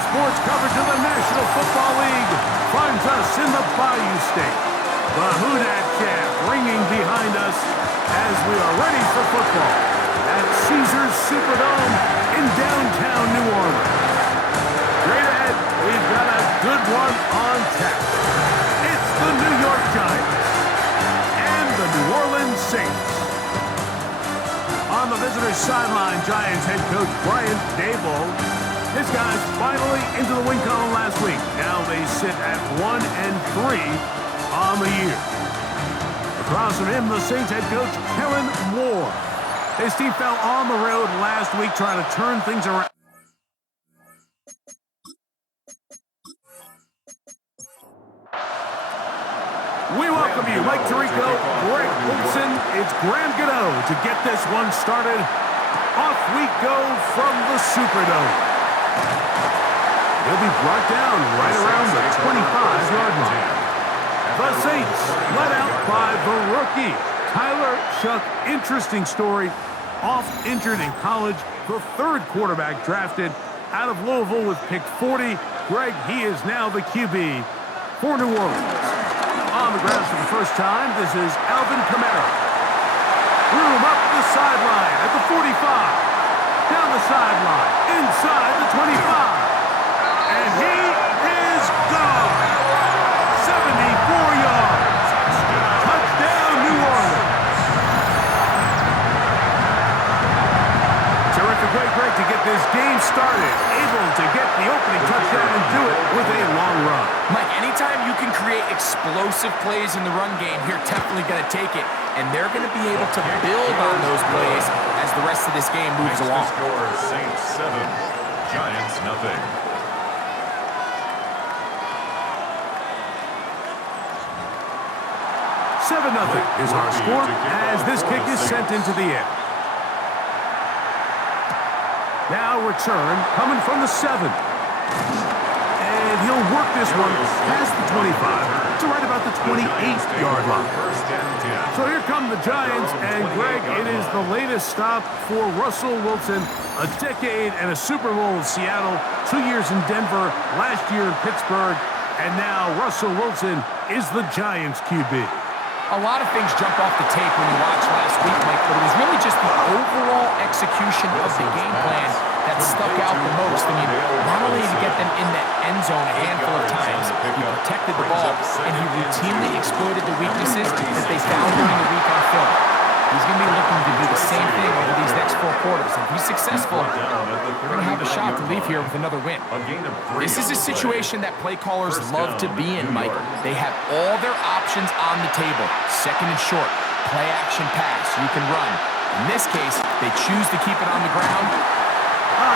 sports coverage of the National Football League finds us in the Bayou State. The Houdat chant ringing behind us as we are ready for football at Caesars Superdome in downtown New Orleans. Straight ahead, we've got a good one on tap. It's the New York Giants and the New Orleans Saints. On the visitor's sideline, Giants head coach Brian Daboll. His guys finally into the win column last week. Now they sit at 1-3 on the year. Across from him, the Saints head coach Kellen Moore. His team fell on the road last week trying to turn things around. We welcome you, Mike Tirico, Greg Olson. It's Graham Gano to get this one started. Off we go from the Superdome. He'll be brought down right around the 25-yard line. The Saints led out by the rookie, Tyler Shough. Interesting story. Off injured in college, the third quarterback drafted out of Louisville with pick 40. Greg, he is now the QB for New Orleans. On the ground for the first time, this is Alvin Kamara. Room up the sideline at the 45. Down the sideline, inside the 25. And he is gone. 74 yards. Touchdown, New Orleans. Terrific way, Greg, to get this game started. Able to get the opening touchdown and do it with a long run. Mike, anytime you can create explosive plays in the run game, you're definitely going to take it. And they're going to be able to build on those plays as the rest of this game moves along. Score, Saints 7, Giants nothing. Nothing is our score as this kick is sent into the air. Now return coming from the 7. And he'll work this one past the 25 to right about the 28-yard line. So here come the Giants, and Greg, it is the latest stop for Russell Wilson. A decade and a Super Bowl in Seattle, 2 years in Denver, last year in Pittsburgh, and now Russell Wilson is the Giants QB. A lot of things jump off the tape when you watch last week, Mike, but it was really just the overall execution of the game plan that stuck out the most. I mean, not only did he get them in that end zone a handful of times, he protected the ball, and he routinely exploited the weaknesses that they found during the week on film. He's going to be looking to do the same thing over these next 4 quarters. If he's successful, they're going to have a shot to leave here with another win. This is a situation that play callers love to be in, Mike. They have all their options on the table. Second and short, play action pass, you can run. In this case, they choose to keep it on the ground.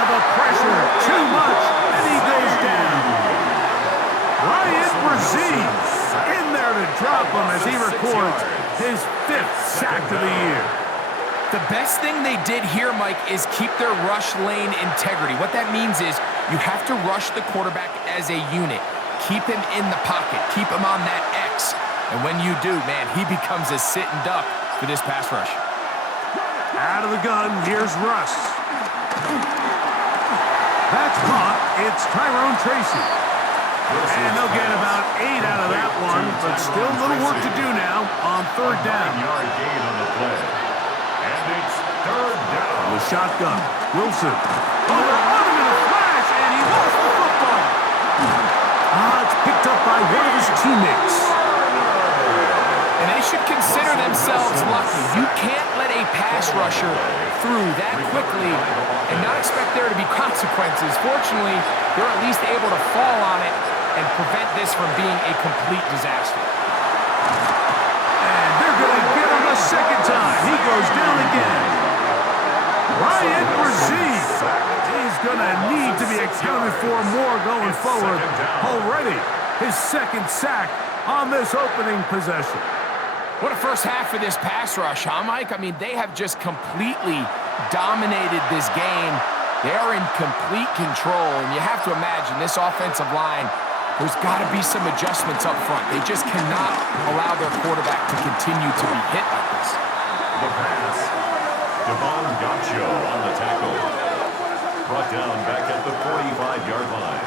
The pressure, too much, and he goes down. Ryan Brzee in there to drop him as he records his 5th sack of the year. The best thing they did here, Mike, is keep their rush lane integrity. What that means is you have to rush the quarterback as a unit. Keep him in the pocket. Keep him on that X. And when you do, man, he becomes a sitting duck for this pass rush. Out of the gun, here's Russ. That's caught. It's Tyrone Tracy. And they'll get about 8 out of that one, but still a little work to do now on 3rd down. Yard gain on the play. And it's 3rd down. The shotgun. Wilson. Oh, they're on him in a flash, and he lost the football. It's picked up by one of his teammates. And they should consider themselves lucky. You can't let a pass rusher through that quickly and not expect there to be consequences. Fortunately, they're at least able to fall on it and prevent this from being a complete disaster. And they're going to get him a second time. He goes down again. Ryan Brzee. He's going to need to be accounted for more going forward. Already his 2nd sack on this opening possession. What a first half for this pass rush, huh, Mike? I mean, they have just completely dominated this game. They are in complete control, and you have to imagine this offensive line, there's got to be some adjustments up front. They just cannot allow their quarterback to continue to be hit like this. The pass. Devon Gaccio on the tackle. Brought down back at the 45 5-yard line.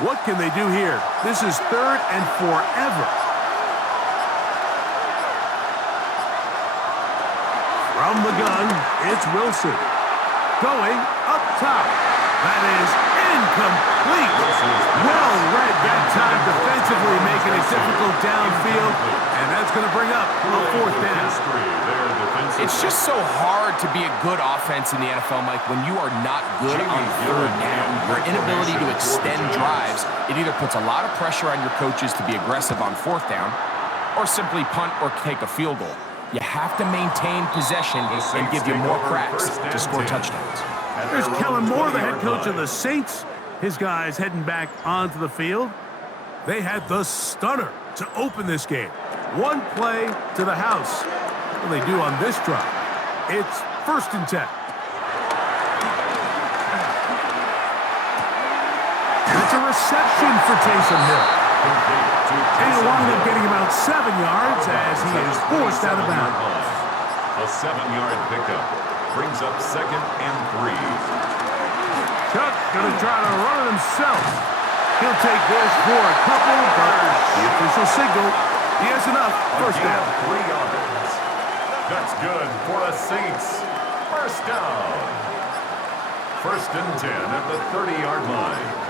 What can they do here? This is 3rd and forever. From the gun, it's Wilson. Going up top. That is incomplete. Well read that time defensively, making it difficult downfield. And that's going to bring up a 4th down. It's just so hard to be a good offense in the NFL, Mike, when you are not good on 3rd down. Your inability to extend drives, it either puts a lot of pressure on your coaches to be aggressive on 4th down or simply punt or take a field goal. You have to maintain possession and give you more cracks to score touchdowns. There's Kellen Moore, the head coach of the Saints. His guys heading back onto the field. They had the stunner to open this game. 1 play to the house. What do they do on this drive? It's 1st and 10. And it's a reception for Taysom Hill. And he'll wind up getting about 7 yards as he is forced out of bounds. A 7-yard pickup brings up 2nd and 3. Chuck gonna try to run it himself. He'll take this for a couple, but the official signal, he has enough. 1st down. 3 yards. That's good for the Saints. 1st down. 1st and 10 at the 30-yard line.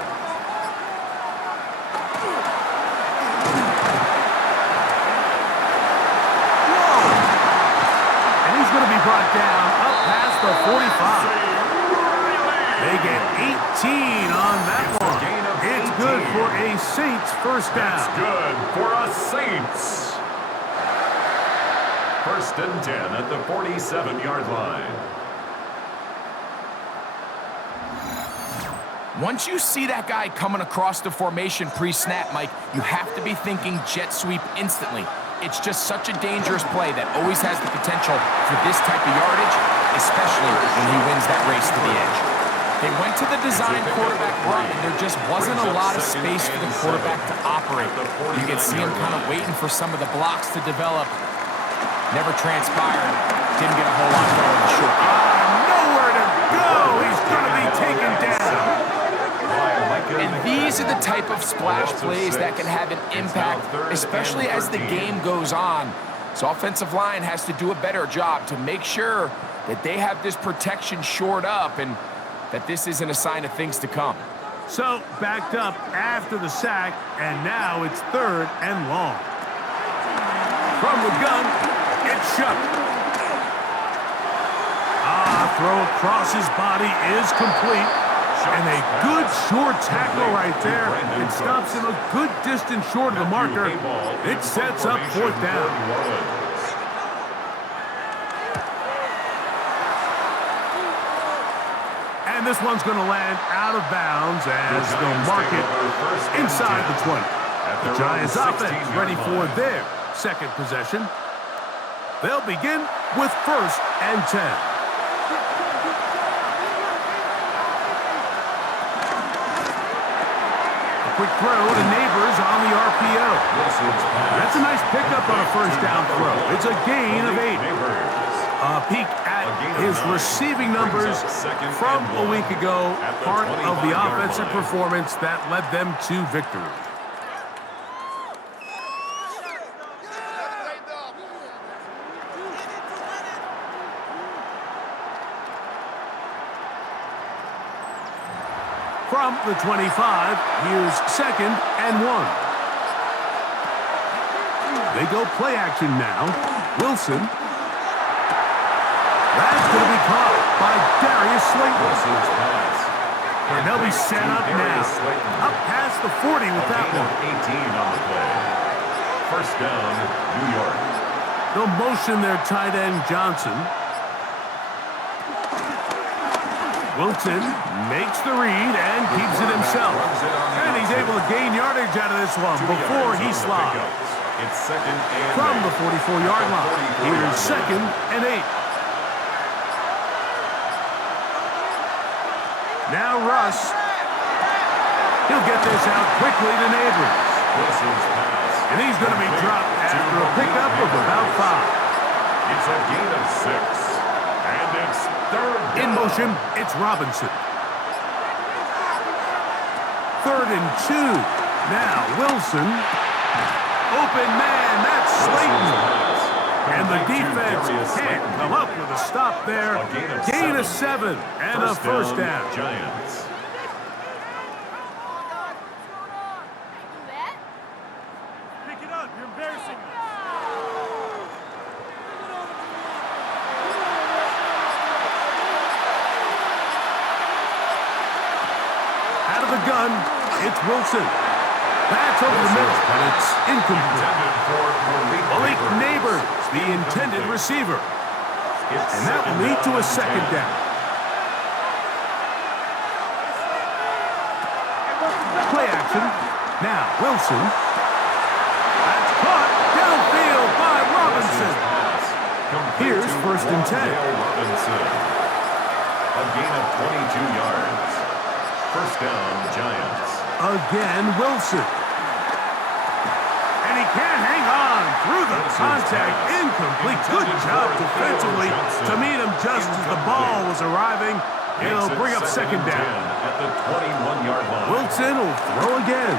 Going to be brought down up past the 45. They get 18 on that one. It's good for a Saints 1st down. That's good for a Saints. 1st and 10 at the 47-yard line. Once you see that guy coming across the formation pre-snap, Mike, you have to be thinking jet sweep instantly. It's just such a dangerous play that always has the potential for this type of yardage, especially when he wins that race to the edge. They went to the design quarterback run, and there just wasn't a lot of space for the quarterback to operate. You can see him kind of waiting for some of the blocks to develop. Never transpired. Didn't get a whole lot going short. Nowhere to go. He's going to be taken down. And these are the type of splash plays that can have an impact, especially as the game goes on. So offensive line has to do a better job to make sure that they have this protection shored up and that this isn't a sign of things to come. So backed up after the sack, and now it's 3rd and long. From the gun, it's Shuck. Throw across his body is complete. And a good short tackle right there. It stops him a good distance short of the marker. It sets up 4th down. And this one's going to land out of bounds as they'll mark it inside the 20. The Giants offense ready for their 2nd possession. They'll begin with 1st and 10. Quick throw to Neighbors on the RPO. That's a nice pickup on a 1st down throw. It's a gain of 8. A peek at his receiving numbers from a week ago. Part of the offensive performance that led them to victory. From the 25, here's 2nd and 1. They go play action now. Wilson. That's going to be caught by Darius Slayton. And they'll be set up now. Up past the 40 with that one. 18 on the play. 1st down, New York. They'll motion their tight end Johnson. Wilson makes the read and keeps it himself. And he's able to gain yardage out of this one before he slides. It's 2nd and From the 44-yard line, here's 2nd and 8. Now Russ. He'll get this out quickly to Neighbors. Wilson's pass And he's going to be dropped after a pickup of about 5. It's a gain of 6. And it's third down. In motion, it's Robinson. 3rd and 2. Now Wilson. Open man, that's Slayton. And the defense can't come up with a stop there. Gain of 7 and a first down. Giants. Pick it up, you're embarrassing us. Out of the gun, it's Wilson. That's over the middle, but it's incomplete. Malik Neighbors, the intended receiver. And that will lead to a second down. Play action. Now, Wilson. That's caught downfield by Robinson. Here's 1st and 10. A gain of 22 yards. First down, Giants. Again, Wilson. And he can't hang on through the contact. Incomplete. Good job defensively to meet him just as the ball was arriving. It'll bring up second down. At the 21-yard line. Wilson will throw again.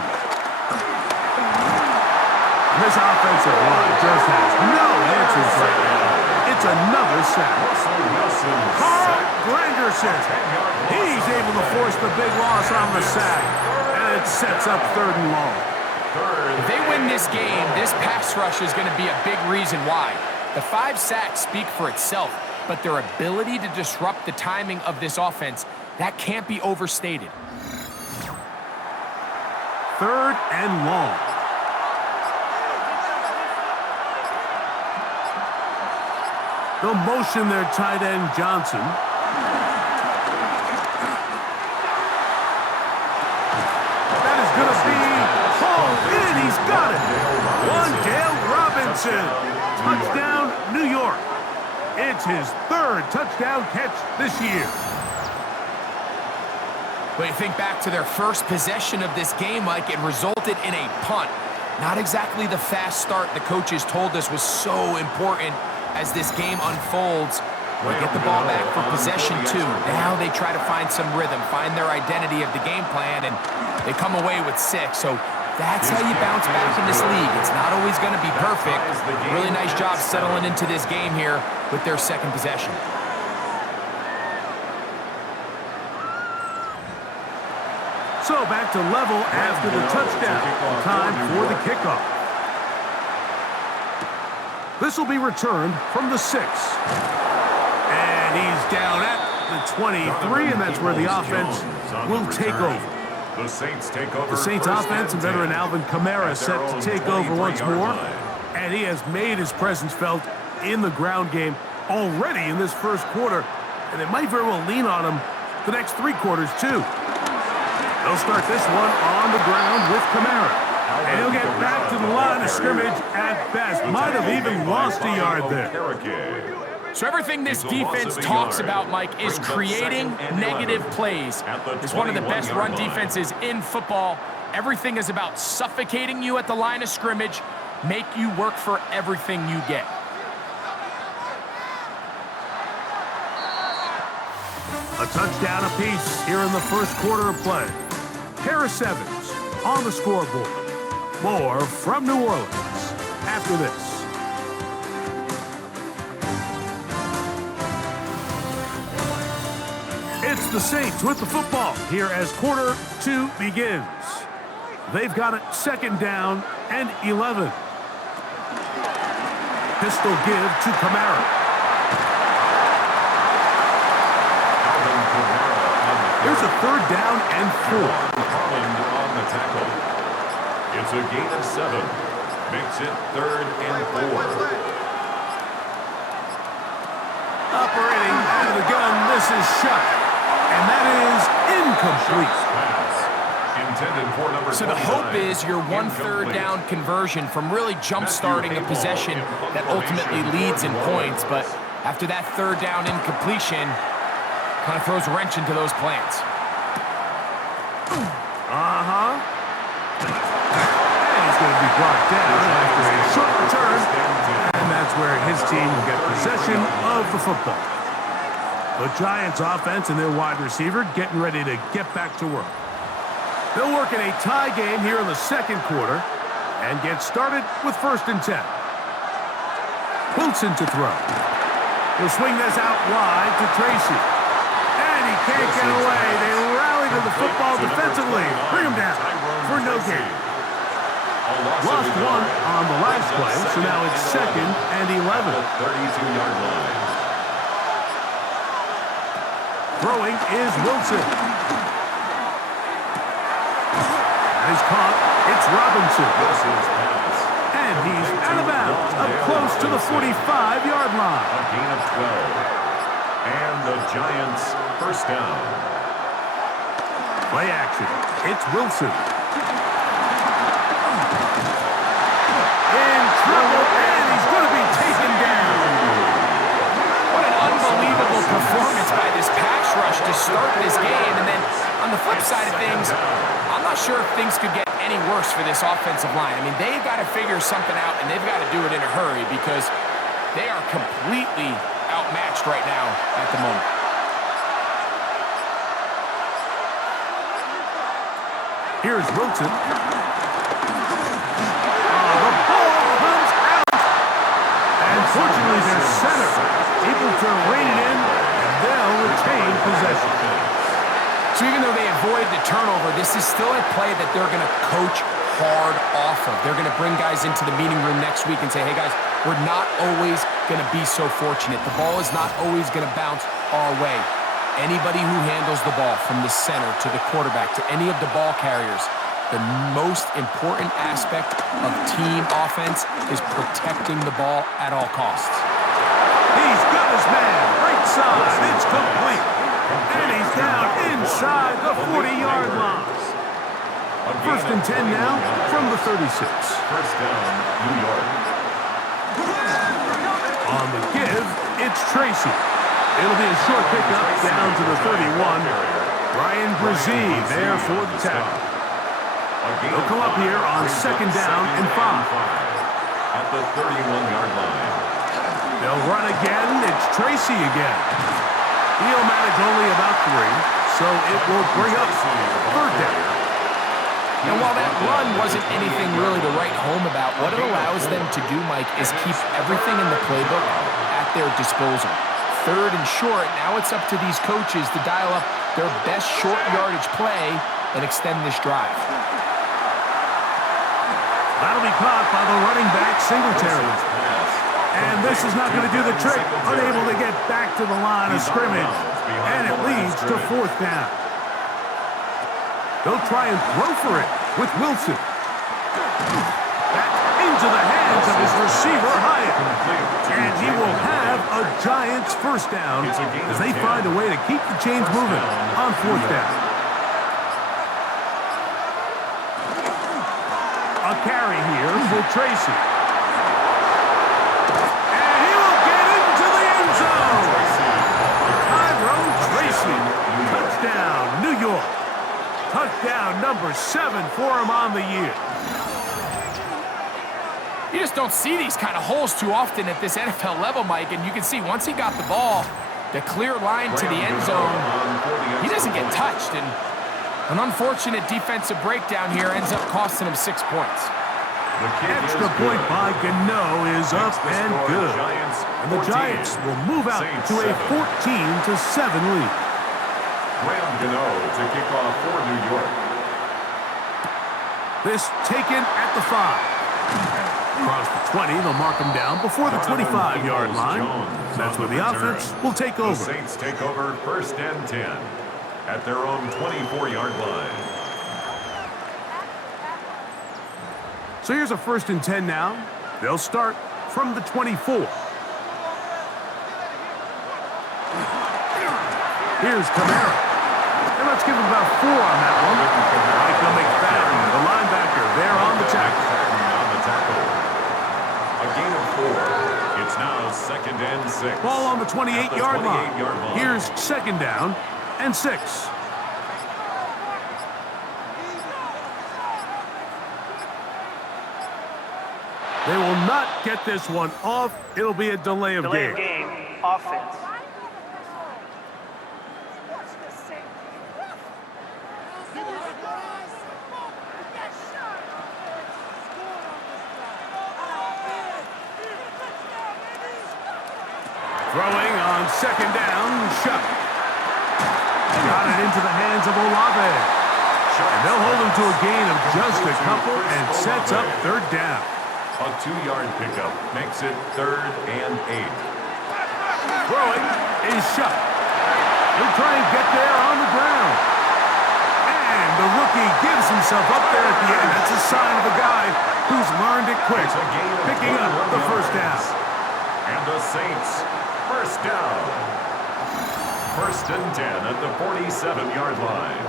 This offensive line just has no answers right now. It's another sack. Carl Granderson. He's able to force the big loss on the sack. And it sets up 3rd and long. If they win this game, this pass rush is going to be a big reason why. The 5 sacks speak for itself, but their ability to disrupt the timing of this offense, that can't be overstated. 3rd and long. They'll motion their tight end, Johnson. That is going to be pulled in. He's got it. Wandale Robinson. Touchdown, New York. It's his 3rd touchdown catch this year. But you think back to their first possession of this game, Mike, it resulted in a punt. Not exactly the fast start the coaches told us was so important as this game unfolds. They get the ball back for possession 2. Now they try to find some rhythm, find their identity of the game plan, and they come away with 6. So that's how you bounce back in this league. It's not always going to be perfect. Really nice job settling into this game here with their 2nd possession. So back to level after the touchdown. Time for the kickoff. This will be returned from the 6. And he's down at the 23, and that's where the offense will take over. The Saints take over. The Saints offense and veteran Alvin Kamara set to take over once more. And he has made his presence felt in the ground game already in this first quarter. And they might very well lean on him the next 3 quarters, too. They'll start this one on the ground with Kamara. And he'll get back to the line of scrimmage at best. Might have even lost a yard there. So everything this defense talks about, Mike, is creating negative plays. It's one of the best run defenses in football. Everything is about suffocating you at the line of scrimmage, make you work for everything you get. A touchdown apiece here in the first quarter of play. Harris Evans on the scoreboard. More from New Orleans after this. It's the Saints with the football here as quarter 2 begins. They've got it 2nd down and 11. Pistol give to Kamara. Here's a 3rd down and 4. On the tackle. It's a gain of 7. Makes it 3rd and 4. Operating out of the gun, this is shot. And that is incomplete. So the hope is your 1/3 down conversion from really jump-starting a possession that ultimately leads in points. But after that 3rd down incompletion, kind of throws a wrench into those plans. And he's going to be brought down after a short return, and that's where his team will get possession of the football. The Giants offense and their wide receiver getting ready to get back to work. They'll work in a tie game here in the second quarter and get started with 1st and 10. Wilson to throw. He'll swing this out wide to Tracy. And he can't get away. They rally to the football defensively. Bring him down for no gain. Lost one on the last play, so now it's 2nd and 11. 32-yard line. Throwing is Wilson. He's caught. It's Robinson. Wilson's pass. And he's out of bounds, up close to the 45-yard line. A gain of 12. And the Giants 1st down. Play action. It's Wilson. In trouble, and he's going to be taken down. What an unbelievable performance by this pass rush to start this game. And then on the flip side of things, I'm not sure if things could get any worse for this offensive line. I mean, they've got to figure something out, and they've got to do it in a hurry because they are completely outmatched right now at the moment. Here's Wilson. The ball comes out. And fortunately, their center able to rein it in, and they'll retain possession. So even though they avoid the turnover, this is still a play that they're going to coach hard off of. They're going to bring guys into the meeting room next week and say, hey, guys, we're not always going to be so fortunate. The ball is not always going to bounce our way. Anybody who handles the ball from the center to the quarterback to any of the ball carriers, the most important aspect of team offense is protecting the ball at all costs. He's got his man. Right side. It's complete. And he's down inside the 40-yard line. 1st and 10 now from the 36. 1st down, New York. On the give, it's Tracy. It'll be a short pickup down to the 31. Ryan Brzee there for the tackle. They'll come up here on 2nd down and 5. At the 31-yard line. They'll run again. It's Tracy again. He'll manage only about 3, so it will bring up 3rd down. And while that run wasn't anything really to write home about, what it allows them to do, Mike, is keep everything in the playbook at their disposal. 3rd and short, now it's up to these coaches to dial up their best short yardage play and extend this drive. That'll be caught by the running back, Singletary. And this is not going to do the trick. Unable to get back to the line of scrimmage. And it leads to 4th down. They'll try and throw for it with Wilson. Back into the hands of his receiver, Hyatt. And he will have a Giants 1st down as they find a way to keep the chains moving on 4th down. A carry here for Tracy. And he will get into the end zone. Tyrone Tracy. Touchdown, New York. Touchdown number 7 for him on the year. You just don't see these kind of holes too often at this NFL level, Mike, and you can see once he got the ball, the clear line to the end zone, he doesn't get touched, and an unfortunate defensive breakdown here ends up costing him 6 points. Extra point by Gano is up and good. And the Giants will move out to a 14-7 lead. Graham Gano to kick off for New York. This taken at the 5. Across the 20, they'll mark him down before the 25-yard line. That's where the offense will take over. The Saints take over 1st and 10 at their own 24-yard line. So here's a 1st and 10 now. They'll start from the 24. Here's Kamara. And let's give him about 4 on that one. Michael McFadden, the linebacker, there on the tackle. A gain of 4. It's now 2nd and 6. Ball on the 28-yard line. Here's 2nd down and 6. They will not get this one off. It'll be a delay of game. Offense. Throwing on second down, Shuck. Got it into the hands of Olave. And they'll hold him to a gain of just a couple and sets up third down. A 2-yard pickup makes it 3rd and 8. Throwing is Shuck. He'll try and get there on the ground. And the rookie gives himself up there at the end. That's a sign of a guy who's learned it quick, picking up the first down. And the Saints, first down. 1st and 10 at the 47-yard line.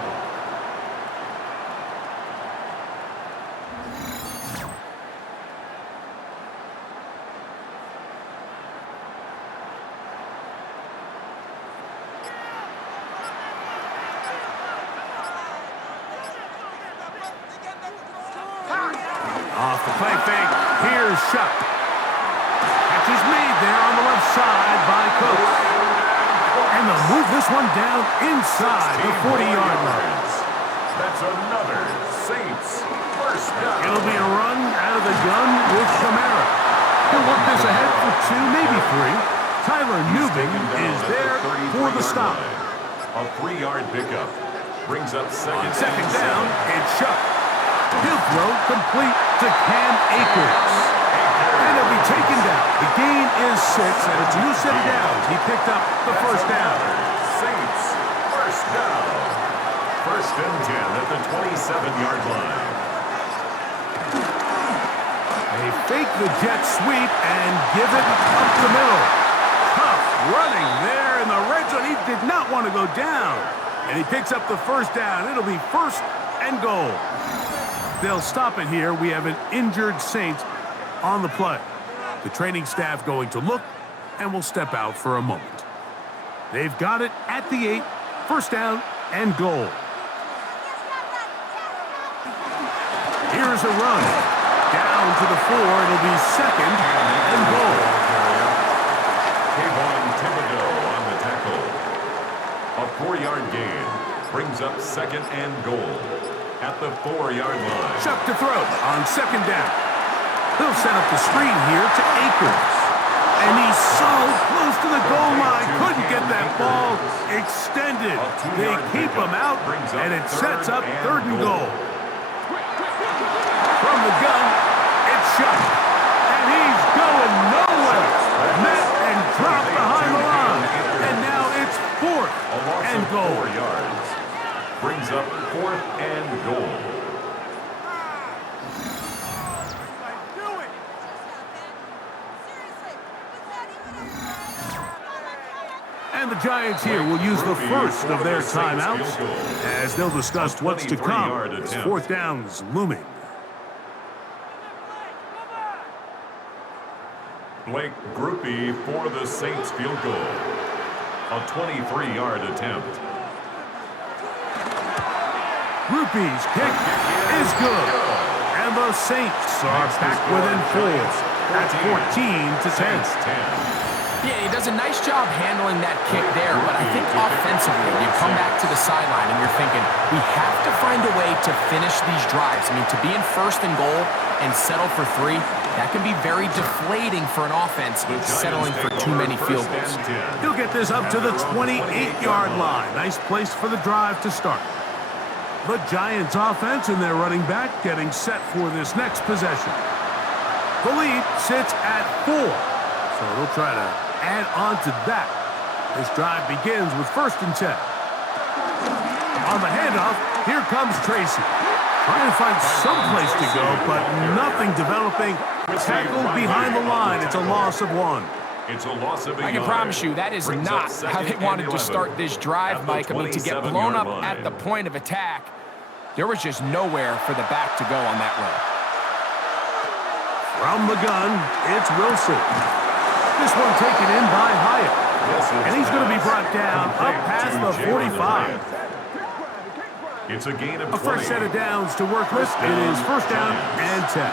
Off the play fake, here's Shuck. Catch is made there on the left side by Coates. And they'll move this one down inside the 40-yard line. That's another Saints first down. It'll be a run out of the gun with Kamara. He'll work this ahead for 2, maybe 3. Tyler Newbin is there for the stop. A 3-yard pickup brings up On second down, it's Shuck. He'll throw complete to Cam Akers. And he'll be taken down. The gain is 6, and it's a new set of downs. He picked up the first down. Saints, first down. 1st and 10 at the 27-yard line. They fake the jet sweep and give it up the middle. Tough running there in the red zone. He did not want to go down. And he picks up the first down. It'll be 1st and goal. They'll stop it here. We have an injured Saints on the play. The training staff going to look, and will step out for a moment. They've got it at the 8, 1st down and goal. Here's a run. Down to the 4, it'll be 2nd and goal. Kayvon Thibodeau on the tackle. A 4-yard gain brings up 2nd and goal at the 4-yard line. Shuck to throw on second down. He'll set up the screen here to Akers. And he's so close to the goal line. Couldn't get that ball extended. They keep him out, and it sets up 3rd and goal. From the gun, it's Shuck. And he's going nowhere. Met and dropped behind the line. And now it's 4th and goal. 4 yards brings up 4th and goal. And the Giants here will use the first of their timeouts as they'll discuss what's to come as 4th down's looming. Blake Groupie for the Saints field goal. A 23-yard attempt. Groupie's kick is good. And the Saints are back within 4 at 14-10. Yeah, he does a nice job handling that kick there, but I think offensively, you come back to the sideline and you're thinking, we have to find a way to finish these drives. I mean, to be in 1st and goal and settle for 3, that can be very deflating for an offense settling for too many field goals. He'll get this up to the 28-yard line. Nice place for the drive to start. The Giants offense and their running back getting set for this next possession. The lead sits at 4, so they'll try to add on to that. This drive begins with 1st and 10. On the handoff, here comes Tracy. Trying to find some place to go, but nothing developing. Tackled behind the line. It's a loss of 1. It's a loss of a I can promise you that is not how they wanted to start this drive, Mike. I mean, to get blown up at the point of attack, there was just nowhere for the back to go on that run. From the gun, it's Wilson. This one taken in by Hyatt. And he's going to be brought down up past the 45. It's a gain of 20. A fresh set of downs to work with. It is 1st down and 10.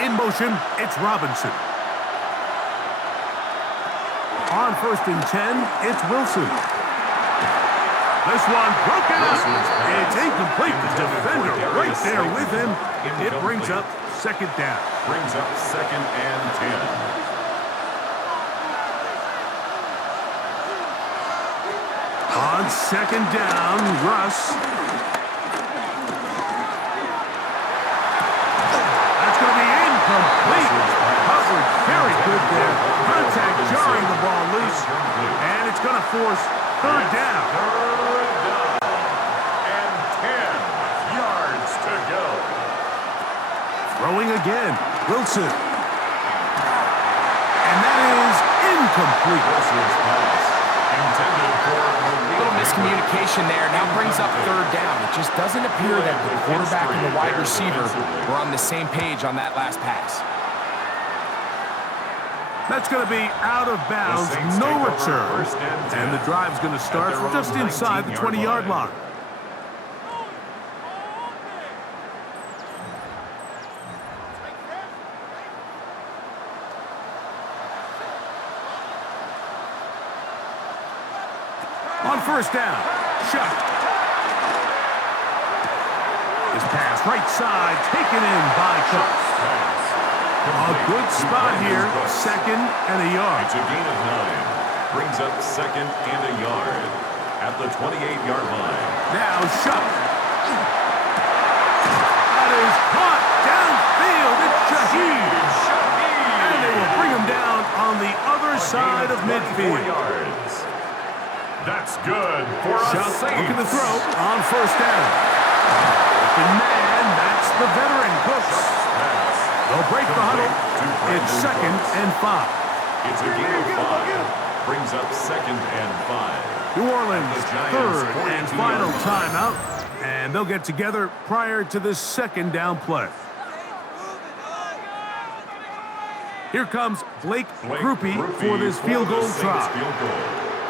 In motion, it's Robinson. On 1st and 10, it's Wilson. This one broken up. It's incomplete. The defender right there with him. It brings up 2nd down. Brings up 2nd and 10. On 2nd down, Russ. That's going to be incomplete. Coverage very good there. Contact jarring the ball loose. And it's going to force 3rd down. 3rd down. And 10 yards to go. Throwing again. Wilson. And that is incomplete. Wilson's pass intended for A little miscommunication there. Now brings up 3rd down. It just doesn't appear that the quarterback and the wide receiver were on the same page on that last pass. That's going to be out of bounds, no return. And the drive's going to start just inside the 20-yard line. On 1st down, shot. His pass right side, taken in by Cooks. A good spot here, 2nd and a yard. It's a gain of 9. Brings up 2nd and a yard at the 28-yard line. Now shot. That is caught downfield. It's Shaheed. And they will bring him down on the other side of midfield. Yards. That's good for a Shuck save. looking to throw on 1st down. Open man, that's the veteran Cooks. They'll break the huddle. It's 2nd and 5. It's a gain of 5. Brings up 2nd and 5. New Orleans, 3rd and final timeout. And they'll get together prior to this 2nd down play. Here comes Blake Grupe for this field goal try.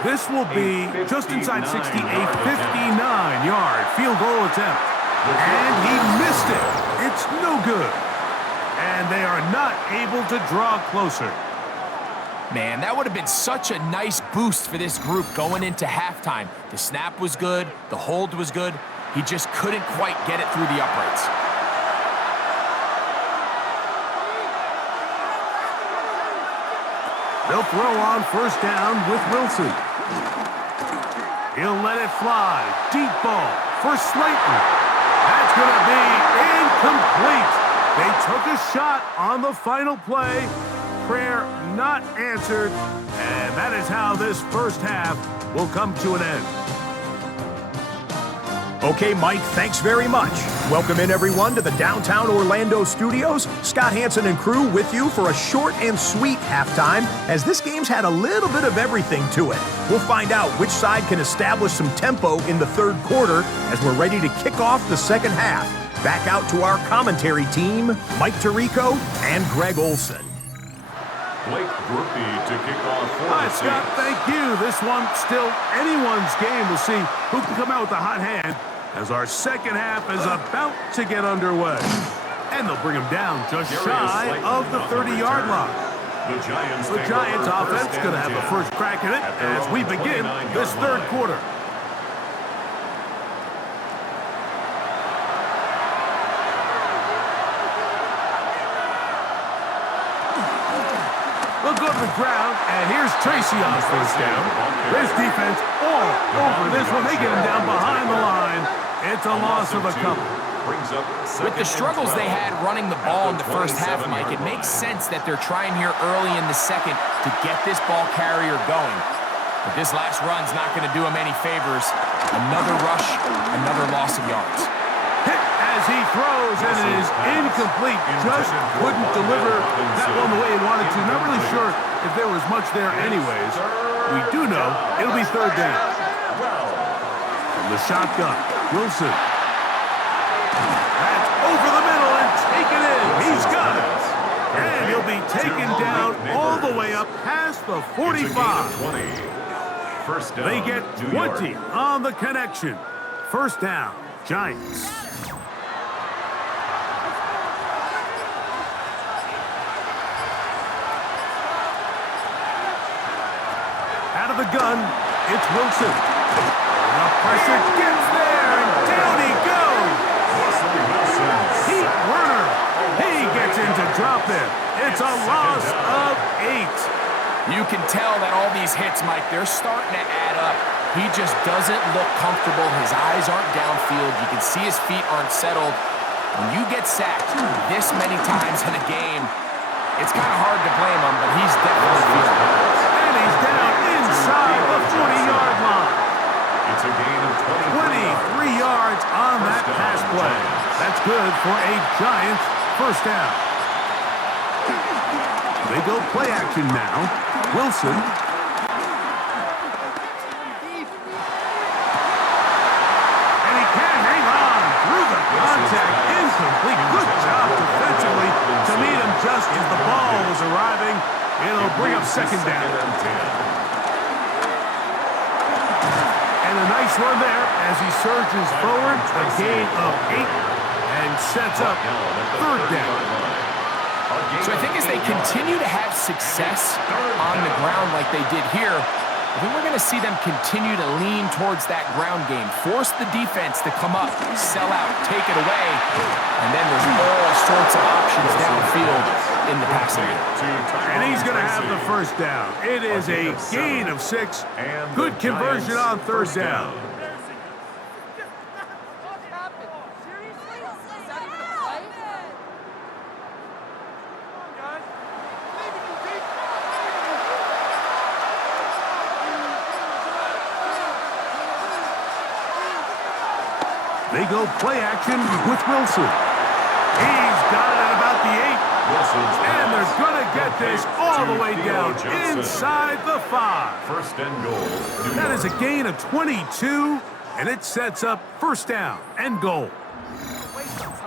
This will be just inside 60, a 59-yard field goal attempt. And he missed it. It's no good. And they are not able to draw closer. Man, that would have been such a nice boost for this group going into halftime. The snap was good. The hold was good. He just couldn't quite get it through the uprights. They'll throw on 1st down with Wilson. He'll let it fly. Deep ball for Slayton. That's going to be incomplete. They took a shot on the final play. Prayer not answered. And that is how this 1st half will come to an end. Okay, Mike, thanks very much. Welcome in, everyone, to the downtown Orlando studios. Scott Hansen and crew with you for a short and sweet halftime, as this game's had a little bit of everything to it. We'll find out which side can establish some tempo in the 3rd quarter as we're ready to kick off the 2nd half. Back out to our commentary team, Mike Tirico and Greg Olson. Blake Grupe to kick off for Hi, the Scott. Saints. Thank you. This one still anyone's game. We'll see who can come out with a hot hand as our 2nd half is about to get underway. And they'll bring him down just shy of the 30-yard line. The Giants offense going to have the first crack at it as we begin this 3rd quarter. They'll go to the ground, and here's Tracy on 1st down. This defense all over this one. They get him down behind the line. It's a loss of a couple. With the struggles they had running the ball in the 1st half, Mike, it makes sense that they're trying here early in the 2nd to get this ball carrier going. But this last run's not going to do him any favors. Another rush, another loss of yards. Hit as he throws, and it is incomplete. Just couldn't deliver that one the way he wanted to. Not really sure if there was much there anyways. We do know it'll be 3rd down. From the shotgun, Wilson. That's over the middle and taken in. He's got it. And he'll be taken down all the way up past the 45. They get 20 on the connection. 1st down, the gun, it's Wilson. The pressure gets there, and down he goes. Russell Wilson. Heat runner. He gets in to drop it. It's a loss of 8. You can tell that all these hits, Mike, they're starting to add up. He just doesn't look comfortable. His eyes aren't downfield. You can see his feet aren't settled. When you get sacked this many times in a game, it's kind of hard to blame him, but he's definitely feeling it. And he's down inside the 40-yard line. It's a gain of 23 yards on that pass play. That's good for a Giants first down. They go play action now. Wilson. And he can't hang on through the contact. Incomplete. Good job defensively to meet him just as the ball was arriving. It'll bring up second down. And a nice run there as he surges forward. A gain of 8 and sets up third down. So I think as they continue to have success on the ground like they did here, I think we're going to see them continue to lean towards that ground game, force the defense to come up, sell out, take it away, and then there's all sorts of options downfield in the passing game. And he's going to have the first down. It is a gain of 6. Good conversion on third down. They go play action with Wilson. He's got it at about the 8. And they're going to get this all the way down inside the 5. First and goal. That is a gain of 22, and it sets up first down and goal.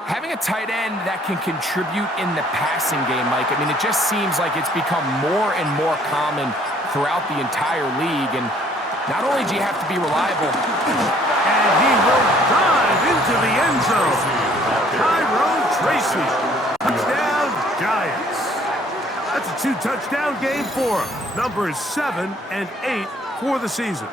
Having a tight end that can contribute in the passing game, Mike, I mean, it just seems like it's become more and more common throughout the entire league. And not only do you have to be reliable, and he will dive into the end zone. Tyrone Tracy. Touchdown, Giants. That's a 2-touchdown game for him. Numbers 7 and 8 for the season.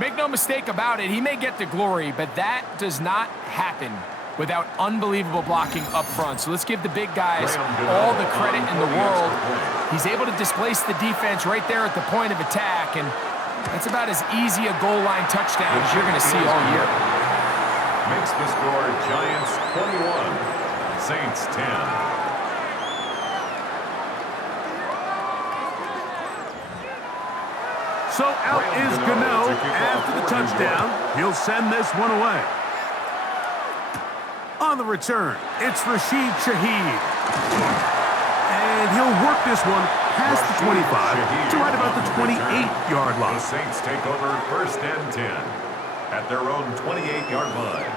make no mistake about it, he may get the glory, but that does not happen without unbelievable blocking up front. So let's give the big guys all the credit in the world. He's able to displace the defense right there at the point of attack, and that's about as easy a goal line touchdown as you're going to see all year. Makes the score Giants 21, Saints 10. So out is Gano after the touchdown. He'll send this one away. On the return, it's Rashid Shaheed. And he'll work this one past the 25 to right about the 28-yard line. The Saints take over first and 10 at their own 28-yard line.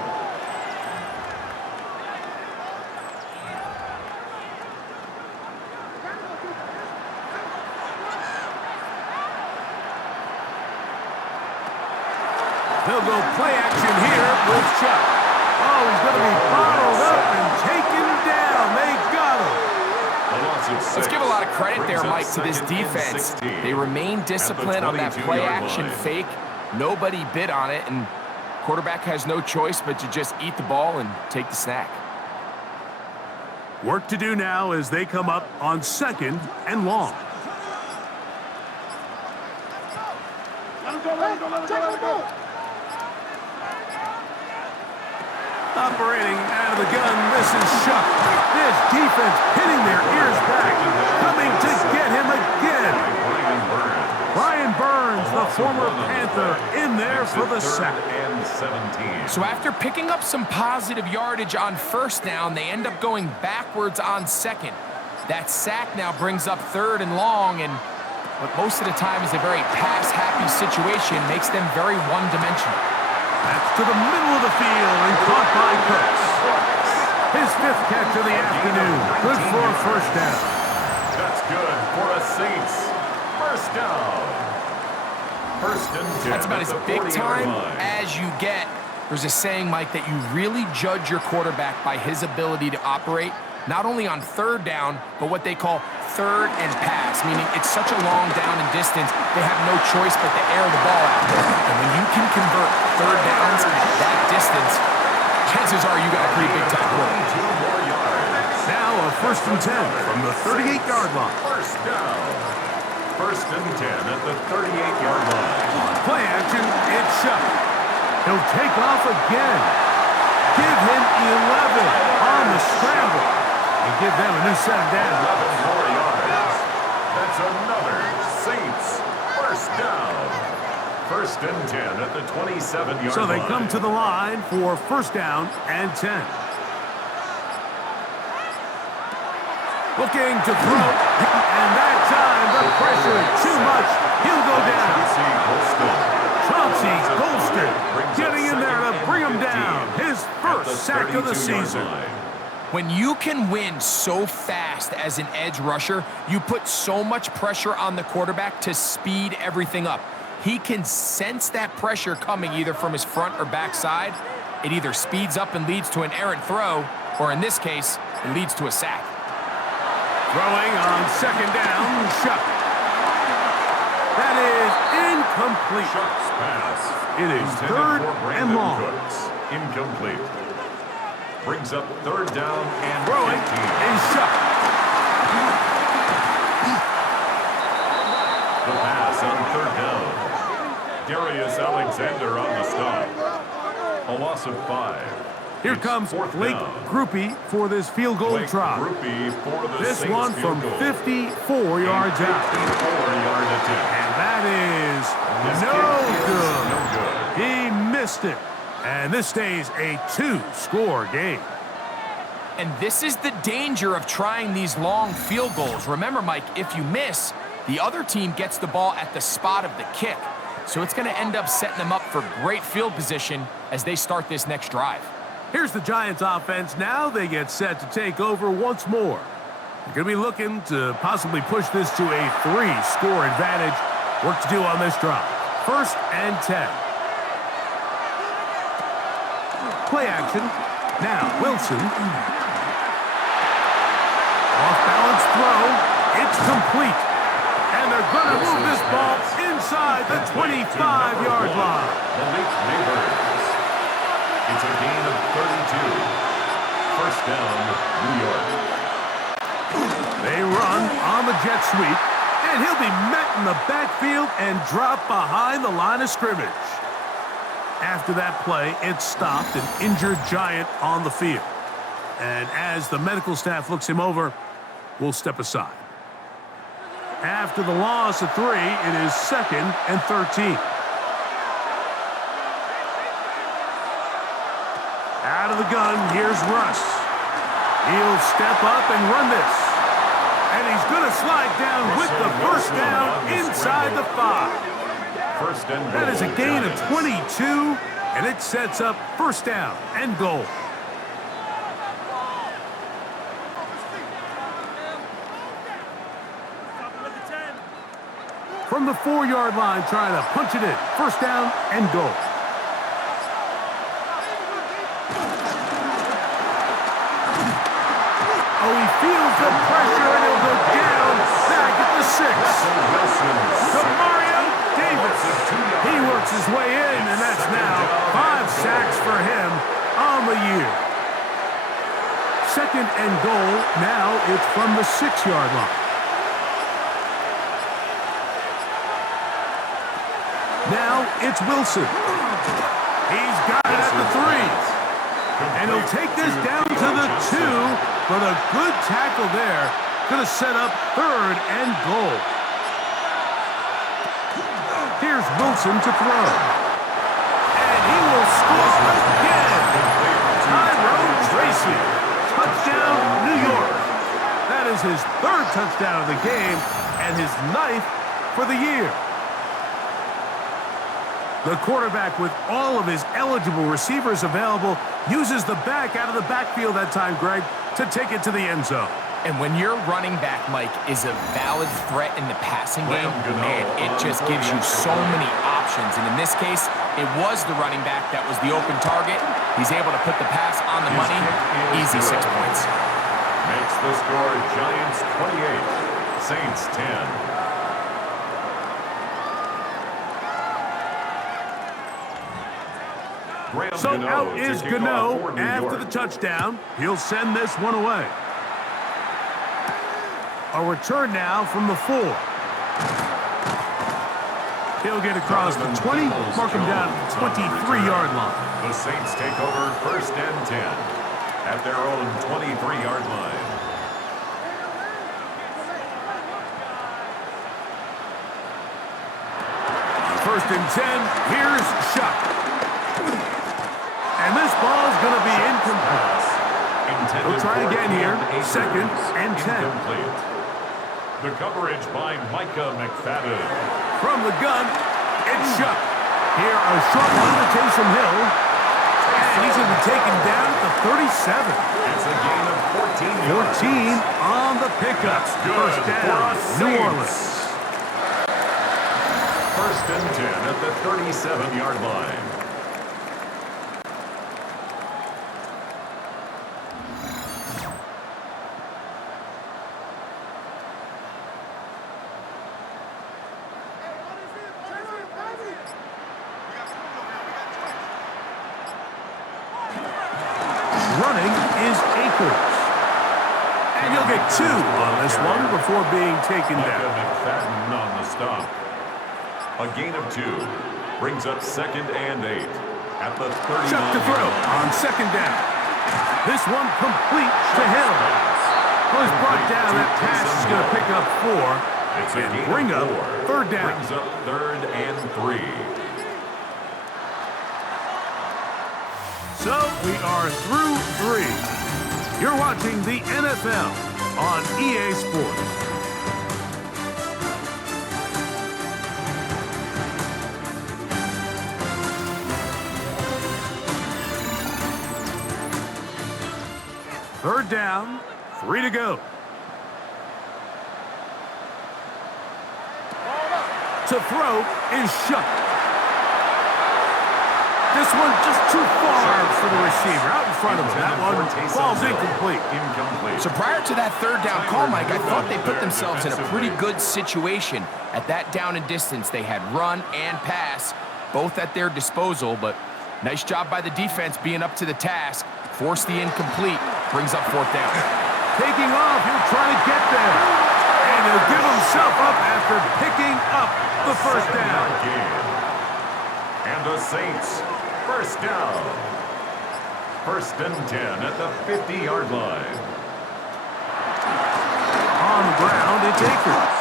They'll go play action here with Chuck. Oh, he's going to be bottled up and taken down. They got him. Let's give a lot of credit there, Mike, to this defense. They remain disciplined on that play action fake. Nobody bid on it, and quarterback has no choice but to just eat the ball and take the snack. Work to do now as they come up on 2nd and long. Let him go. Operating out of the gun, this is Shuck. This defense hitting their ears back, coming to get him again. Brian Burns, the former Panther, in there for the sack. So after picking up some positive yardage on first down, they end up going backwards on second. That sack now brings up 3rd and long, and what most of the time is a very pass-happy situation makes them very one-dimensional. That's to the middle of the field and caught by Cooks. His 5th catch of the afternoon. Good for a first down. That's good for a Saints first down. First and 10. That's about as big time as you get. There's a saying, Mike, that you really judge your quarterback by his ability to operate not only on 3rd down, but what they call third and pass, meaning it's such a long down and distance, they have no choice but to air the ball out there. And when you can convert third downs at that distance, chances are you got a pretty big time quarterback. 2 more yards. Now a 1st and 10 from the 38-yard line. First down. 1st and 10 at the 38-yard line. Play action, it's Shuck. He'll take off again. Give him 11 on the scramble. And give them a new set of downs. 11 more yards. That's another Saints first down. 1st and 10 at the 27-yard line. So they come to the line for 1st down and 10. Looking to throw, and that time the pressure too much. He'll go down. Chauncey Golston getting in there to bring him down. His first sack of the season. When you can win so fast as an edge rusher, you put so much pressure on the quarterback to speed everything up. He can sense that pressure coming either from his front or back side. It either speeds up and leads to an errant throw, or in this case, it leads to a sack. Throwing on 2nd down, Shuck. That is incomplete. Shuck's pass. It is Intended 3rd for and Brandon long. Cooks. Incomplete. Brings up 3rd down and Throwing 15. is Shuck. The pass on 3rd down. Darius Alexander on the stop. A loss of 5. Here It's comes 4th Blake down. Groupie for this field goal Blake try. Groupie for the This Saints one field from goal. 54 yards out. 54-yard attempt. And that is This no kick is good. no good. He missed it. And this stays a 2-score game. And this is the danger of trying these long field goals. Remember, Mike, if you miss, the other team gets the ball at the spot of the kick. So it's going to end up setting them up for great field position as they start this next drive. Here's the Giants offense. Now they get set to take over once more. They're going to be looking to possibly push this to a 3-score advantage. Work to do on this drive. 1st and 10. Play action. Now Wilson. Off-balance throw. It's complete. And they're going to move this ball inside the 25-yard line. Malik Neighbors. It's a gain of 32. 1st down, New York. They run on the jet sweep, and he'll be met in the backfield and dropped behind the line of scrimmage. After that play, it stopped an injured Giant on the field. And as the medical staff looks him over, we'll step aside. After the loss of 3, it is 2nd and 13. Out of the gun, here's Russ. He'll step up and run this. And he's going to slide down with the 1st down inside the 5. 1st and goal. That is a gain of 22, and it sets up 1st down and goal. From the 4-yard line, trying to punch it in. 1st down and goal. Oh, he feels the pressure, and he'll go down back at the 6. To Mario Davis. He works his way in, and that's now 5 sacks for him on the year. 2nd and goal. Now it's from the 6-yard line. Now it's Wilson. He's got it at the 3. And he'll take this down to the 2, but a good tackle there. Going to set up 3rd and goal. Here's Wilson to throw. And he will score again. Tyrone Tracy. Touchdown, New York. That is his 3rd touchdown of the game and his 9th for the year. The quarterback, with all of his eligible receivers available, uses the back out of the backfield that time, Greg, to take it to the end zone. And when your running back, Mike, is a valid threat in the passing game, man, it just gives you so many options. And in this case, it was the running back that was the open target. He's able to put the pass on the money. Easy 6 points. Makes the score Giants 28, Saints 10. So out is Gano after the touchdown. He'll send this one away. A return now from the 4. He'll get across the 20, mark him down at the 23-yard line. The Saints take over 1st and 10 at their own 23-yard line. First and 10, here's Shuck. And this ball's going to be incomplete. We'll try again here, 2nd and 10. Incomplete. The coverage by Micah McFadden. From the gun, it's Shuck. Here, a short one to Taysom Hill. And he's going to be taken down at the 37. It's a gain of 14 yards. 14 on the pickup. First down, New Orleans. 1st and 10 at the 37-yard line. Running is Akers. And he'll get 2 on this one before being taken Micah down. McFadden on the stop. A gain of 2 brings up 2nd and 8 at the 39. Chuck to throw on 2nd down. This one complete to Hill. Well, he's brought down. That pass is going to pick up 4 and bring up 3rd down. Brings up 3rd and 3. So we are through 3. You're watching the NFL on EA Sports. Third down, 3 to go. To throw is Shuck. This one just too far for the receiver. Out in front of him. That one falls incomplete. So prior to that 3rd down call, Mike, I thought they put themselves in a pretty good situation. At that down and distance, they had run and pass, both at their disposal, but nice job by the defense being up to the task. Forced the incomplete, brings up 4th down. Taking off, he'll try to get there. And he'll give himself up after picking up the 1st down. And the Saints, 1st down. 1st and 10 at the 50-yard line. On the ground, it's Akers.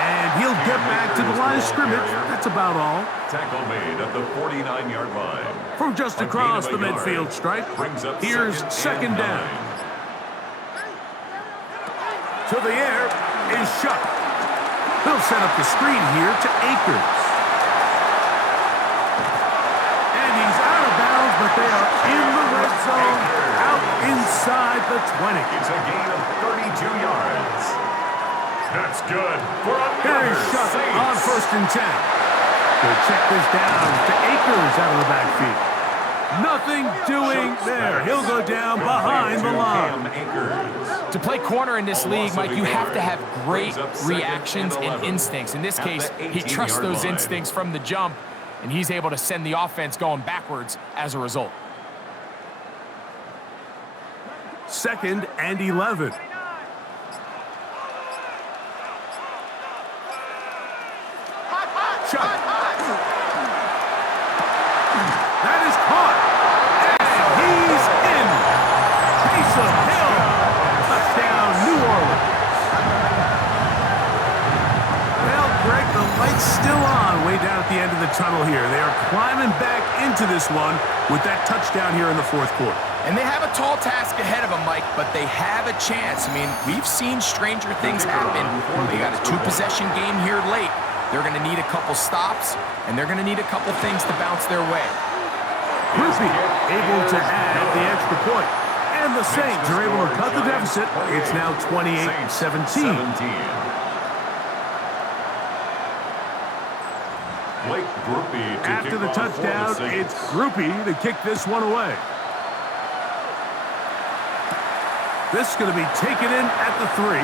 And he'll get back to the line of scrimmage. That's about all. Tackle made at the 49-yard line. From just across the midfield stripe, here's 2nd down. To the air is Shuck. He'll set up the screen here to Akers. And he's out of bounds, but they are in the red zone, out inside the 20. It's a gain of 32 yards. That's good for Here another is Shuck Saints. on 1st and 10. They'll check this down to Akers out of the backfield. Nothing doing there. He'll go down behind the line. To play corner in this league, Mike, you have to have great reactions and instincts. In this case, he trusts those instincts from the jump, and he's able to send the offense going backwards as a result. 2nd and 11. Chuck. That is caught. And he's in. Taysom Hill. Touchdown, New Orleans. Well, Greg, the light's still on way down at the end of the tunnel here. They are climbing back into this one with that touchdown here in the 4th quarter. And they have a tall task ahead of them, Mike, but they have a chance. I mean, we've seen stranger things happen. They got a 2-possession game here late. They're going to need a couple stops, and they're going to need a couple things to bounce their way. Ruby able to add the extra point. And the Saints are able to cut the deficit. It's now 28-17. After the touchdown, it's Groupie to kick this one away. This is going to be taken in at the 3.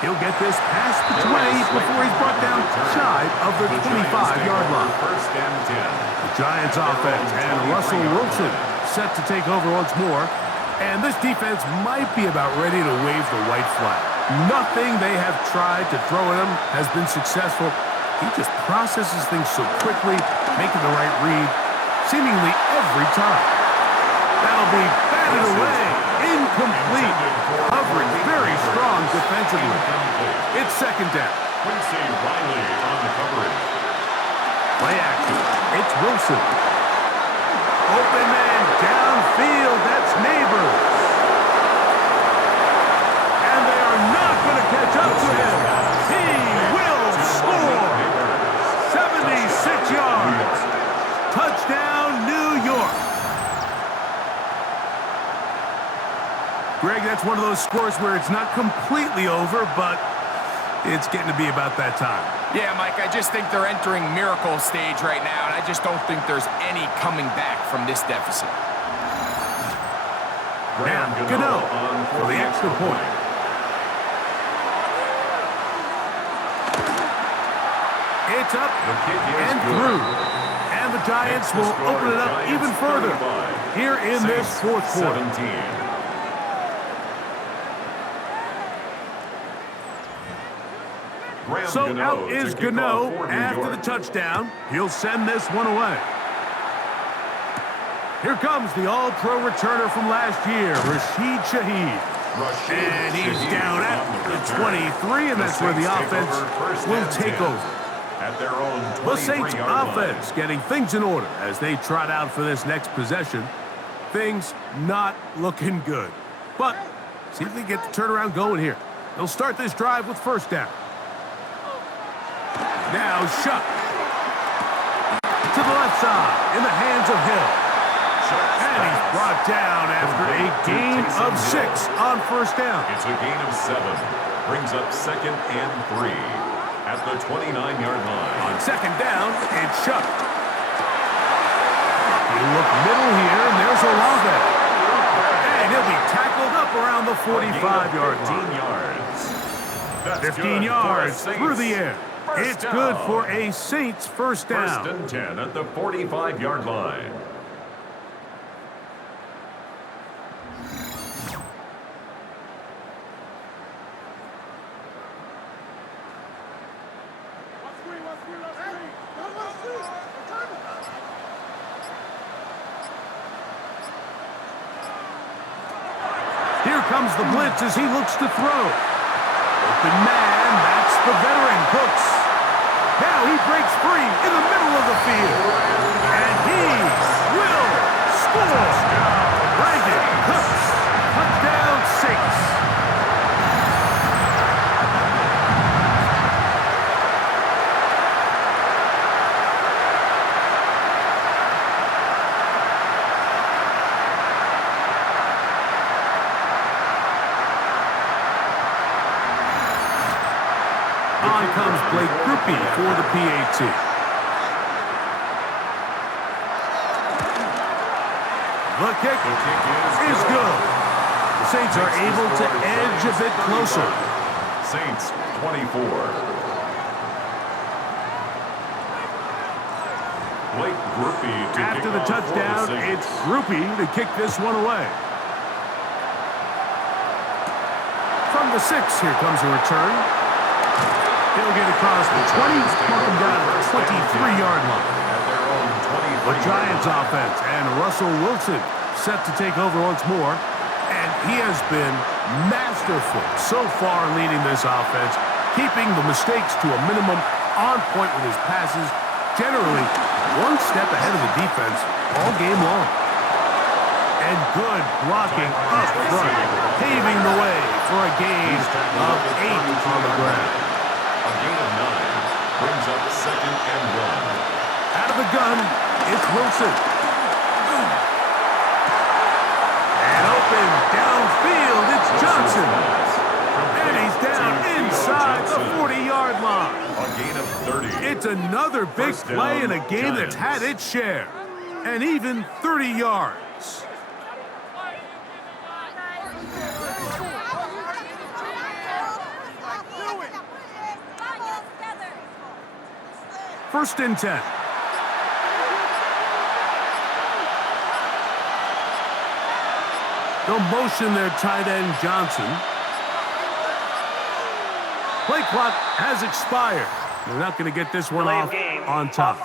He'll get this past the 20 before he's brought down shy of the 25-yard line. First and 10. The Giants offense and Russell Wilson set to take over once more. And this defense might be about ready to wave the white flag. Nothing they have tried to throw at him has been successful. He just processes things so quickly, making the right read, seemingly every time. That'll be batted away. Incomplete. Coverage very strong defensively. It's second down. Quincy Riley on the coverage. Play action. It's Wilson. Open man downfield. That's Neighbors. And they are not going to catch up to him. He will score. 76 yards. Touchdown, New York. Greg, that's one of those scores where it's not completely over, but it's getting to be about that time. Yeah, Mike, I just think they're entering miracle stage right now, and I just don't think there's any coming back from this deficit. Now, Gano for the extra point. It's up and through. And the Giants will open it up even further here in this fourth quarter. So out is Gano after the touchdown. He'll send this one away. Here comes the all-pro returner from last year, Rashid Shaheed. And he's down at the 23, and that's where the offense will take over. At their own The Saints offense getting things in order as they trot out for this next possession. Things not looking good. But see if they get the turnaround going here. They'll start this drive with first down. Now Shuck. To the left side in the hands of Hill. And he's brought down after a gain of 6 on first down. It's a gain of 7. Brings up second and 3 at the 29-yard line. On second down, it's Shuck. You look middle here, and there's Olave. And he'll be tackled up around the 45-yard line. 15 yards through the air. It's good for a Saints first down. First and 10 at the 45-yard line. Here comes the blitz as he looks to throw. Open man, that's the veteran Cooks. Now he breaks free in the middle of the field. And he will score. Brandon Cooks, touchdown Saints. On comes Blake Grupe for the PAT. The kick is good. The Saints are able to edge a bit closer. Saints 24. Blake Grupe to After the touchdown, it's Grupe to kick this one away. From the 6, here comes a return. He'll get across the 20, mark him down at the 23-yard line. The Giants offense and Russell Wilson set to take over once more. And he has been masterful so far leading this offense, keeping the mistakes to a minimum, on point with his passes, generally one step ahead of the defense all game long. And good blocking up front, paving the way for a gain of 8 on the ground. A gain of 9 brings up second and 1. Out of the gun, it's Wilson. And open downfield, it's Johnson. And he's down inside the 40-yard line. A gain of 30. It's another big play in a game that's had its share. And even 30 yards. First and 10. They'll motion their tight end, Johnson. Play clock has expired. They're not going to get this one off on top.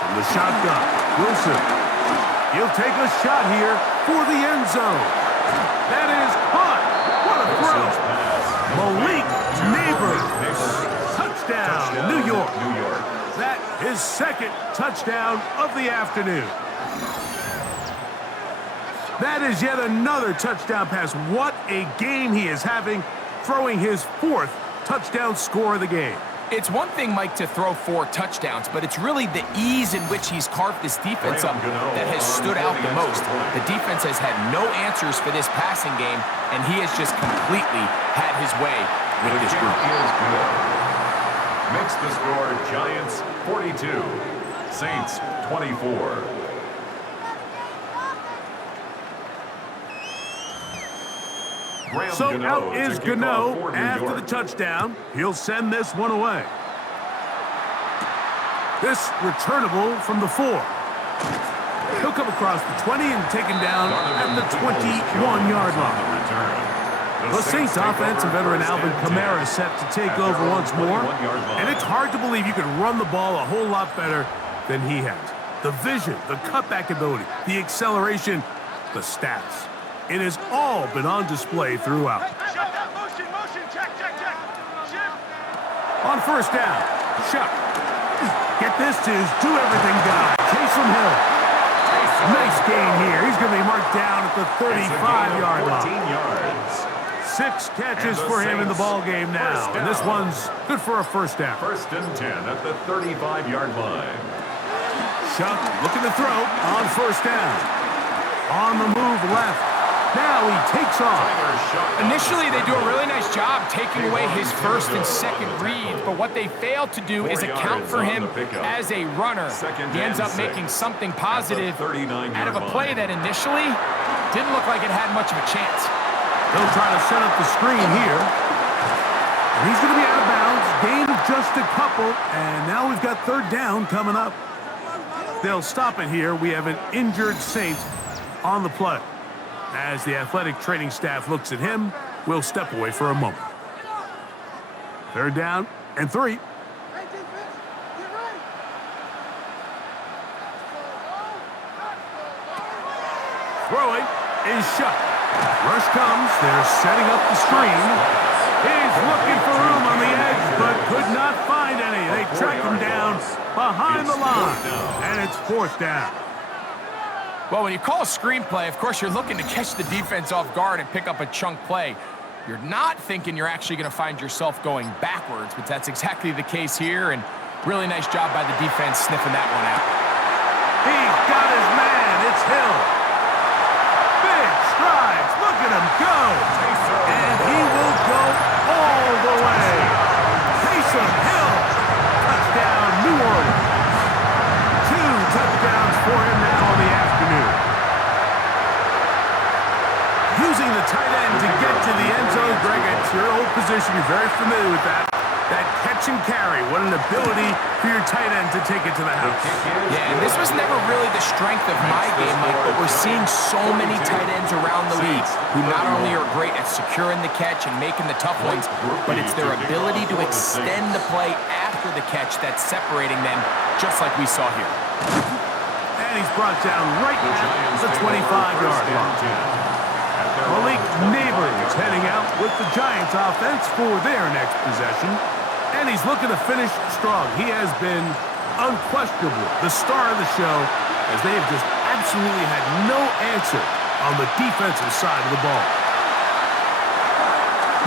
From the shotgun, Wilson. He'll take a shot here for the end zone. That is caught. What a throw. Malik Neighbors. Touchdown, New York. That is second touchdown of the afternoon. That is yet another touchdown pass. What a game he is having, throwing his fourth touchdown score of the game. It's one thing, Mike, to throw 4 touchdowns, but it's really the ease in which he's carved this defense up that has stood out the most. The defense has had no answers for this passing game, and he has just completely had his way with this group. Makes the score Giants 42, Saints 24. So out is Gano after the touchdown. He'll send this one away. This returnable from the 4. He'll come across the 20 and taken down at the 21-yard line. The Saints offense and veteran Alvin Kamara set to take over once more. And it's hard to believe you could run the ball a whole lot better than he has. The vision, the cutback ability, the acceleration, the stats. It has all been on display throughout. Motion, check. On first down, Shuck. Get this to his do-everything guy, Taysom Hill. Nice gain here. He's going to be marked down at the 35-yard line. 6 catches for him in the ball game now, and this one's good for a first down. First and 10 at the 35-yard line. Shuck looking to throw on first down. On the move left. Now he takes off. Initially, they do a really nice job taking away his first and second read, but what they fail to do is account for him as a runner. He ends up making something positive out of a play that initially didn't look like it had much of a chance. They'll try to set up the screen here. And he's going to be out of bounds. Gain of just a couple, and now we've got third down coming up. They'll stop it here. We have an injured Saint on the play. As the athletic training staff looks at him, we'll step away for a moment. Third down and 3. Throwing is shut. Rush comes. They're setting up the screen. He's looking for room on the edge, but could not find any. They track him down behind the line, and it's fourth down. Well, when you call a screenplay, of course, you're looking to catch the defense off guard and pick up a chunk play. You're not thinking you're actually going to find yourself going backwards, but that's exactly the case here, and really nice job by the defense sniffing that one out. He's got his man. It's Hill. Big strides. Look at him go. And he will go all the way. Taysom Hill. Touchdown, New Orleans. 2 touchdowns for him now on the afternoon. Using the tight end to get to the end zone. Greg, it's your old position. You're very familiar with that. That catch and carry. What an ability for your tight end to take it to the house. Yeah, and this was never really the strength of my game, Mike, but we're seeing so many tight ends around the league who not only are great at securing the catch and making the tough ones, but it's their ability to extend the play after the catch that's separating them, just like we saw here. And he's brought down right at the 25-yard line. Malik Neighbors heading out with the Giants offense for their next possession. And he's looking to finish strong. He has been unquestionably the star of the show, as they have just absolutely had no answer on the defensive side of the ball.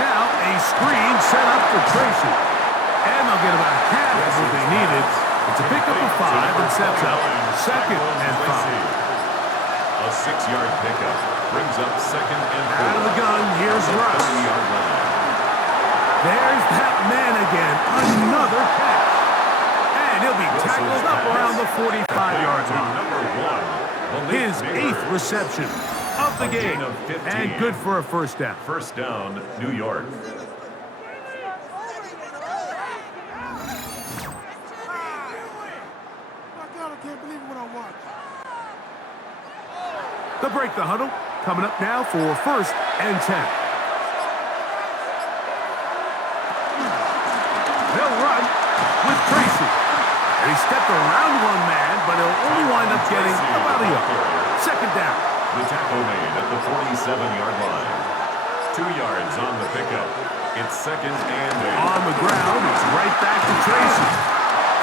Now a screen set up for Tracy. And they'll get about half of what they needed. It's a pickup of 5 and sets up second and 5. A 6-yard pickup brings up second and 4. Out of the gun, here's Russ. There's that man again. Another catch. And And he'll be tackled up around the 45-yard line. Number 1. His 8th reception of the game. And good for a first down. First down, New York. They'll break the huddle. Coming up now for first and 10. They'll run with Tracy. And he stepped around one man, but he'll only wind up getting about a yard. Second down. The tackle made at the 47-yard line. 2 yards on the pickup. It's second and 8. On the ground, it's right back to Tracy.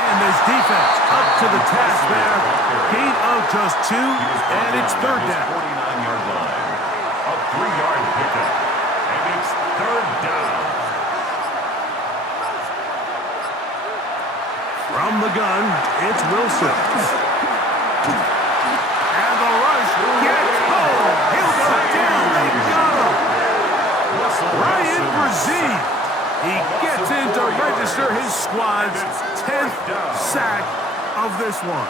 And this defense up to the task there. Gain of just 2, and it's third down. 49-yard line. A 3-yard pickup. And it's third down. From the gun, it's Wilson. And the rush gets home. He'll go down. They got him. Ryan Brzee. He gets in to register his squad's 10th sack of this one.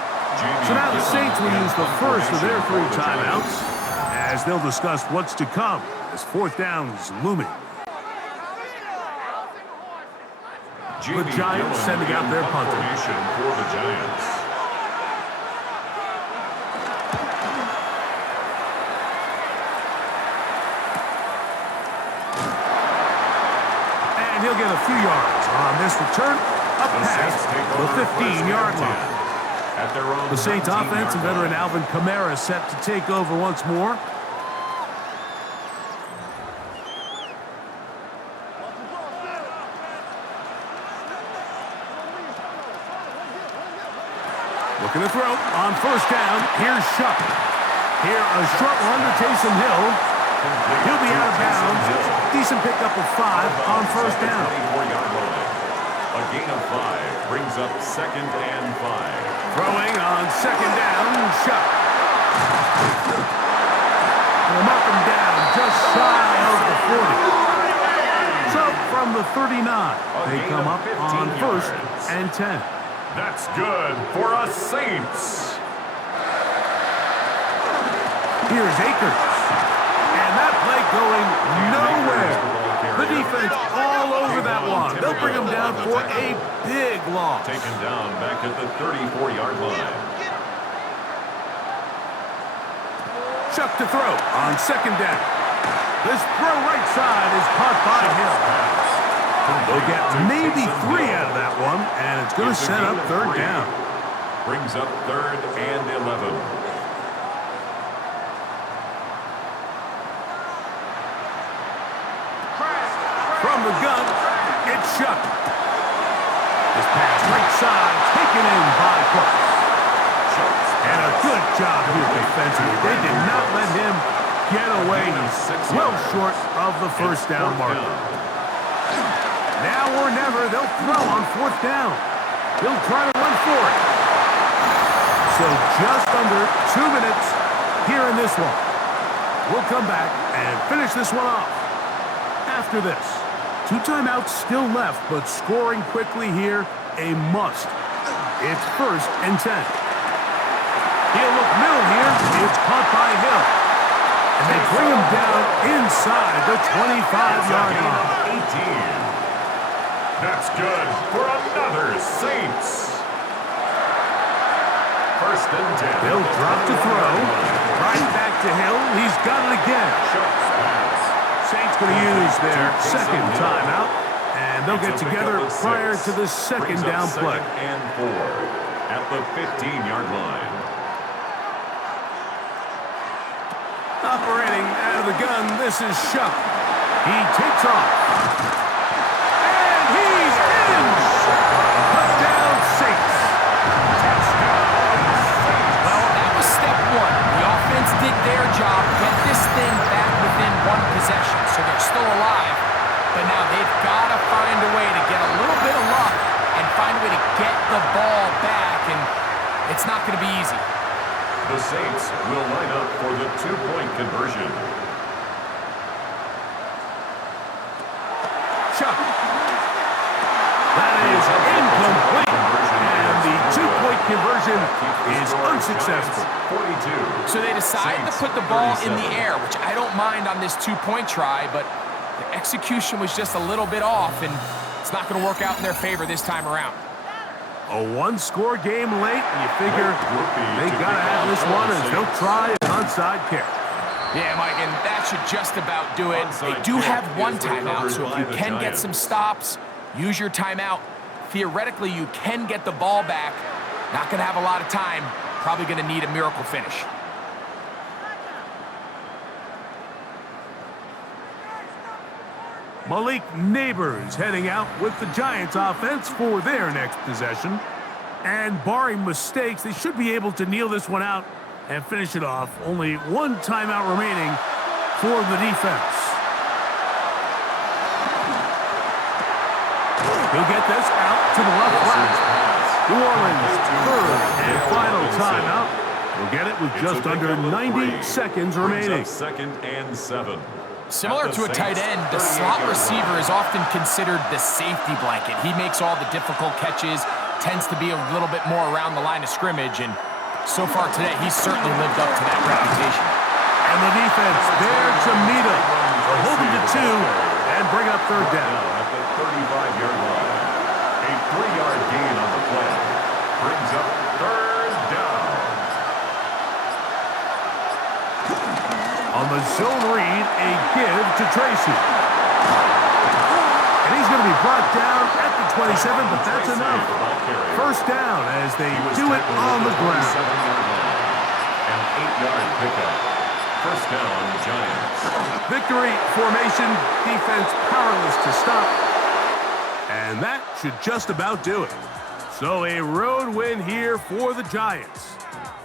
So now the Saints will use the first of their 3 timeouts as they'll discuss what's to come as fourth down is looming. The Giants sending out their punter. For the Giants. And he'll get a few yards on this return up past the 15-yard line. At their own The Saints offense and veteran Alvin Kamara set to take over once more. Looking to throw on first down. Here's Shuck. Here, a short run to Taysom Hill. He'll be out of bounds. Decent pickup of 5 on first down. 24-yard line. A gain of 5 brings up second and 5. Throwing on second down. Shuck. They'll mark him down just shy of the 40. So from the 39, they come up on first and 10. That's good for us Saints. Here's Akers. And that play going nowhere. The defense all over that one. They'll bring him down for a big loss. Taken down back at the 34-yard line. Chuck to throw on second down. This throw right side is caught by Hill. They'll get maybe 3 out of that one, and it's going to set up third down. Brings up third and 11. From the gun, it's Shuck. This pass right side taken in by Cook. And a good job here defensively. They did not let him get away. He's well short of the first down marker. Now or never, they'll throw on fourth down. He'll try to run for it. So just under 2 minutes here in this one. We'll come back and finish this one off after this. 2 timeouts still left, but scoring quickly here, a must. It's first and 10. He'll look middle here. It's caught by Hill. And they bring him down inside the 25-yard line. 18. That's good for another Saints. First and 10. They'll drop to throw. Right back to Hill. He's got it again. Saints going to use their second timeout. And they'll get together prior to the second down play. And 4 at the 15-yard line. Operating out of the gun, this is Shuck. He takes off. And he's in! Touchdown, Saints. Well, that was step 1. The offense did their job, get this thing back within 1 possession, so they're still alive. But now they've got to find a way to get a little bit of luck and find a way to get the ball back, and it's not going to be easy. The Saints will line up for the 2-point conversion. Chuck. That is incomplete. And the two-point conversion is unsuccessful. 42. So they decide to put the ball in the air, which I don't mind on this two-point try, but the execution was just a little bit off, and it's not going to work out in their favor this time around. A one-score game late, and you figure they got to have this one as they'll try an onside kick. Yeah, Mike, and that should just about do it. They do have one timeout, so if you can get some stops, use your timeout. Theoretically, you can get the ball back. Not going to have a lot of time. Probably going to need a miracle finish. Malik Neighbors heading out with the Giants offense for their next possession. And barring mistakes, they should be able to kneel this one out and finish it off. Only one timeout remaining for the defense. He'll get this out to the left flat. New Orleans' third and final timeout. We'll get it with just under 90 seconds remaining. Second and 7. Similar to a tight end, the slot receiver is often considered the safety blanket. He makes all the difficult catches, tends to be a little bit more around the line of scrimmage, and so far today, he's certainly lived up to that reputation. And the defense there to meet him. They'll hold him to 2 and bring up third down. At the 35-yard line. A 3-yard gain on the play. Brings up third down. On the zone read, a give to Tracy. And he's going to be brought down at the 27, but that's enough. First down as they do it on the ground. An 8-yard pickup. First down, Giants. Victory formation, defense powerless to stop. And that should just about do it. So a road win here for the Giants.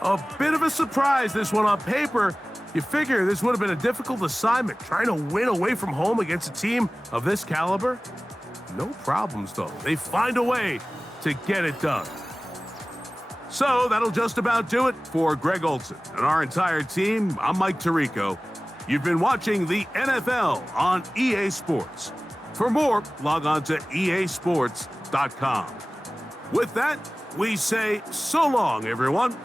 A bit of a surprise, this one on paper. You figure this would have been a difficult assignment, trying to win away from home against a team of this caliber. No problems, though. They find a way to get it done. So that'll just about do it for Greg Olsen and our entire team. I'm Mike Tirico. You've been watching the NFL on EA Sports. For more, log on to easports.com. With that, we say so long, everyone.